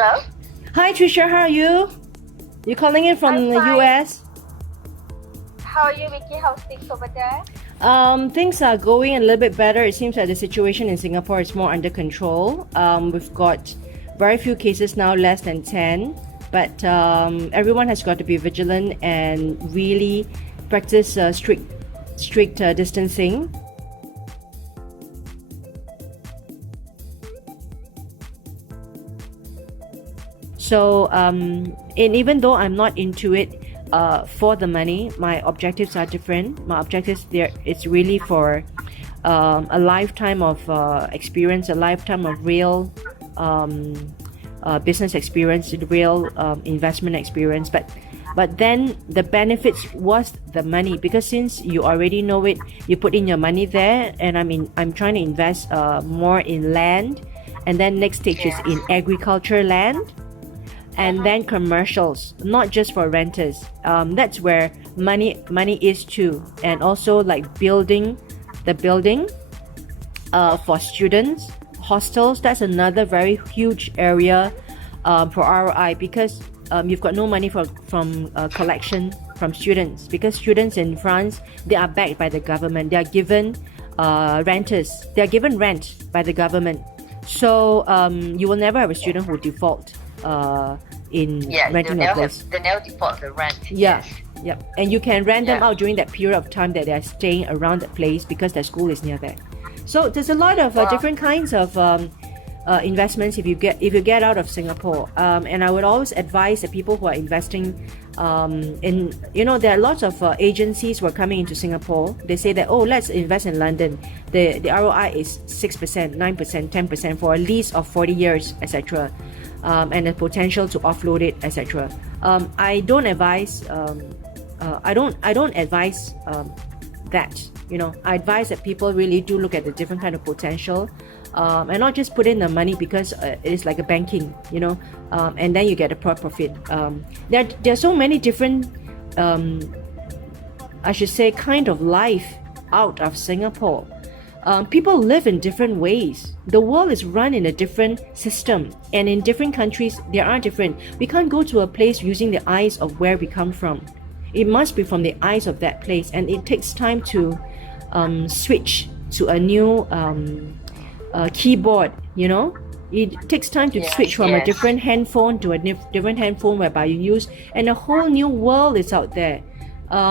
Hello. Hi, Trisha. How are you? You calling in from I'm the fine. US? How are you, Vicky? How's things over there? Things are going a little bit better. It seems like the situation in Singapore is more under control. We've got very few cases now, less than 10. But everyone has got to be vigilant and really practice strict distancing. So, and even though I'm not into it for the money, my objectives are different. My objectives there, it's really for a lifetime of experience, a lifetime of real business experience, real investment experience. But then the benefits was the money, because since you already know it, you put in your money there, and I'm trying to invest more in land, and then next stage is in agriculture land. And then commercials, not just for renters. That's where money is too. And also like building for students, hostels. That's another very huge area for ROI, because you've got no money from collection from students, because students in France, they are backed by the government. They are given renters. They are given rent by the government. So you will never have a student who default in renting a place. They never default the rent. Yeah. And you can rent them out during that period of time that they're staying around that place, because their school is near there. So there's a lot of different kinds of investments if you get out of Singapore. And I would always advise the people who are investing in, there are lots of agencies who are coming into Singapore. They say that, let's invest in London. The ROI is 6%, 9%, 10% for a lease of 40 years, etc. And the potential to offload it, etc. I don't advise. I don't advise that. I advise that people really do look at the different kind of potential, and not just put in the money because it's like a banking, and then you get a profit. There are so many different, I should say, kind of life out of Singapore. People live in different ways. The world is run in a different system, and in different countries they are different. We can't go to a place using the eyes of where we come from. It must be from the eyes of that place, and it takes time to switch to a new keyboard. It takes time to switch from a different handphone to a different handphone whereby you use, and a whole new world is out there.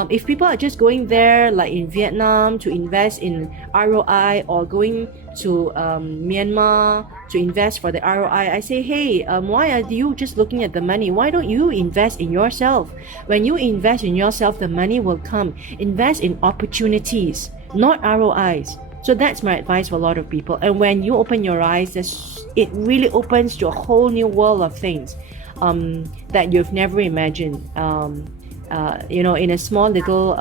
If people are just going there, like in Vietnam, to invest in ROI, or going to Myanmar to invest for the ROI, I say, hey, why are you just looking at the money? Why don't you invest in yourself? When you invest in yourself, the money will come. Invest in opportunities, not ROIs. So that's my advice for a lot of people. And when you open your eyes, it really opens to a whole new world of things that you've never imagined. In a small little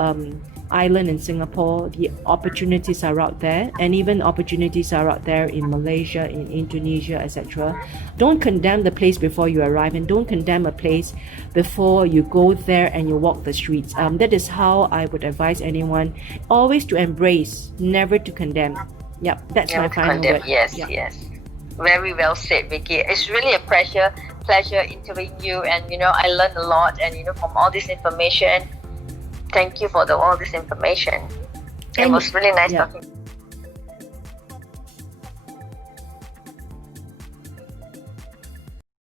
island in Singapore, the opportunities are out there, and even opportunities are out there in Malaysia, in Indonesia, etc. Don't condemn the place before you arrive, and don't condemn a place before you go there and you walk the streets. That is how I would advise anyone, always to embrace, never to condemn. Yep, that's my final word. Yes. Very well said, Vicky. It's really a pleasure interviewing you, and I learned a lot, and from all this information. Thank you for all this information. It was really nice talking.